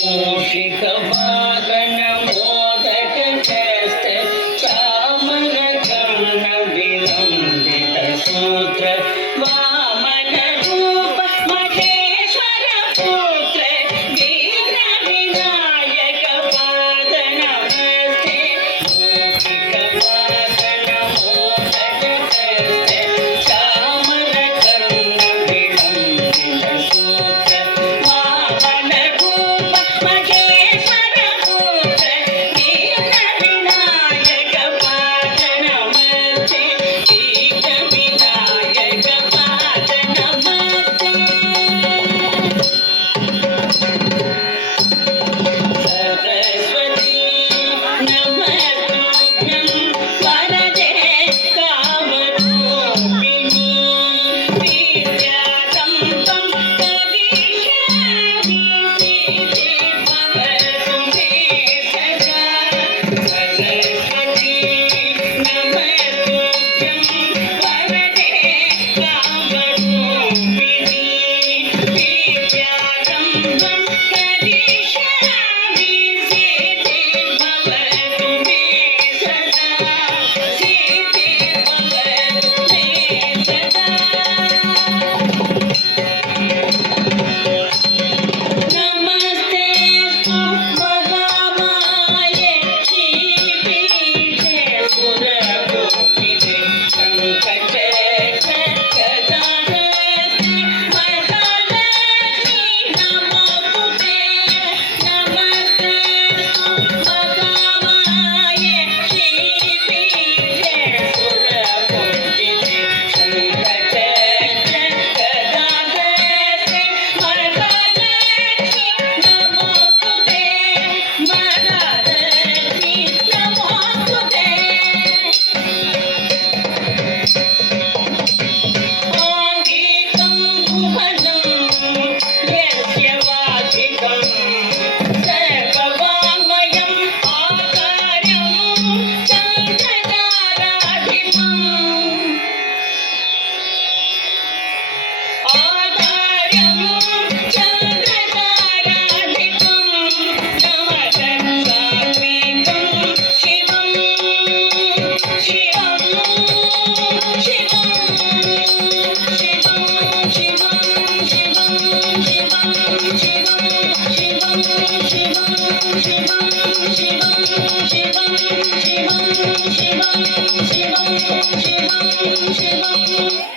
మూషిక వాగన మోదక చేస్తే చామర కర్ణ విలంబిత సూత్ర వామన రూప మహేశ్వర పుత్ర విఘ్న వినాయక పాద నమస్తే. మూషిక వాగన మోదక చేస్తే చామర కర్ణ విలంబిత సూత్ర వామన రూప మహేశ్వర పుత్ర విఘ్న వినాయక పాద నమస్తే. విఘ్న వినాయక పాద నమస్తే. సరస్వతీ నమస్తుభ్యం వరదే కామరూపిణి విద్యాసంపం కరిష్యామి సిద్ధి భవతు మే సదా. సరస్వతీ నమస్తుభ్యం వరదే కామరూపిణి విద్యాసంపం కరిష్యామి సిద్ధి భవతు మే సదా. సిద్ధి భవతు మే సదా. నమస్తేస్తు మహామాయే శ్రీపీఠే సురభూషితే శంఖచక్ర గదాధరస్తి మహాలక్ష్మీ నమోస్తుతే. నమస్తేస్తు మహామాయే శ్రీపీఠే సురభూషితే శంఖచక్ర గదాధరస్తి మహాలక్ష్మీ నమోస్తుతే. మహాలక్ష్మీ నమోస్తుతే. ఆంగికం భువనం యస్య వాచికం సర్వవాङ्मयम् ఆకార్యం చంద్రతారాధిపం. ఆకార్యం చంద్రతారాధిపం నమః సాత్వికం శివం. శివం శివం శివం శివం శివం శివం శివం శివం శివం శివం శివం శివం శివం శివం శివం శివం శివం